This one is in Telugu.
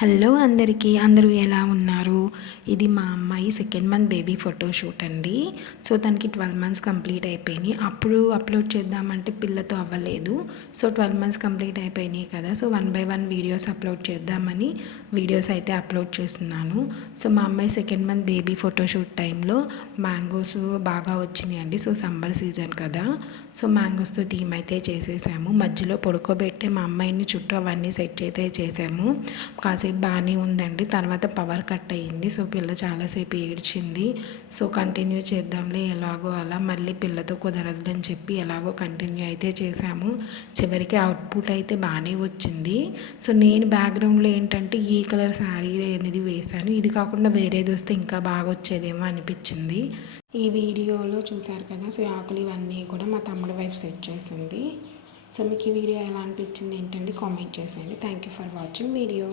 హలో అందరికీ, అందరూ ఎలా ఉన్నారు? ఇది మా అమ్మాయి సెకండ్ మంత్ బేబీ ఫోటోషూట్ అండి. సో తనకి 12 మంత్స్ కంప్లీట్ అయిపోయినాయి. అప్పుడు అప్లోడ్ చేద్దామంటే పిల్లతో అవ్వలేదు. సో 12 మంత్స్ కంప్లీట్ అయిపోయినాయి కదా, సో 1 by 1 వీడియోస్ అప్లోడ్ చేద్దామని వీడియోస్ అయితే అప్లోడ్ చేస్తున్నాను. సో మా అమ్మాయి సెకండ్ మంత్ బేబీ ఫోటోషూట్ టైంలో మ్యాంగోస్ బాగా వచ్చినాయి అండి. సో సమ్మర్ సీజన్ కదా, సో మ్యాంగోస్తో థీమ్ అయితే చేసేసాము. మధ్యలో పడుకోబెట్టే మా అమ్మాయిని చుట్టూ అవన్నీ సెట్ అయితే చేసాము. కాసేపు బాగానే ఉందండి. తర్వాత పవర్ కట్ అయ్యింది. సో పిల్ల చాలాసేపు ఏడ్చింది. సో కంటిన్యూ చేద్దాంలే ఎలాగో అలా, మళ్ళీ పిల్లతో కుదరదని చెప్పి ఎలాగో కంటిన్యూ అయితే చేసాము. చివరికి అవుట్పుట్ అయితే బాగానే వచ్చింది. సో నేను బ్యాక్గ్రౌండ్లో ఏంటంటే ఈ కలర్ శారీ అనేది వేశాను. ఇది కాకుండా వేరేది వస్తే ఇంకా బాగా వచ్చేదేమో అనిపించింది. ఈ వీడియోలో చూసారు కదా, సో ఆకులు ఇవన్నీ కూడా మా తమ్ముడు వైఫ్ సెట్ చేసింది. సో మీకు ఈ వీడియో ఎలా అనిపించింది ఏంటంటే కామెంట్ చేసేయండి. Thank you for watching video.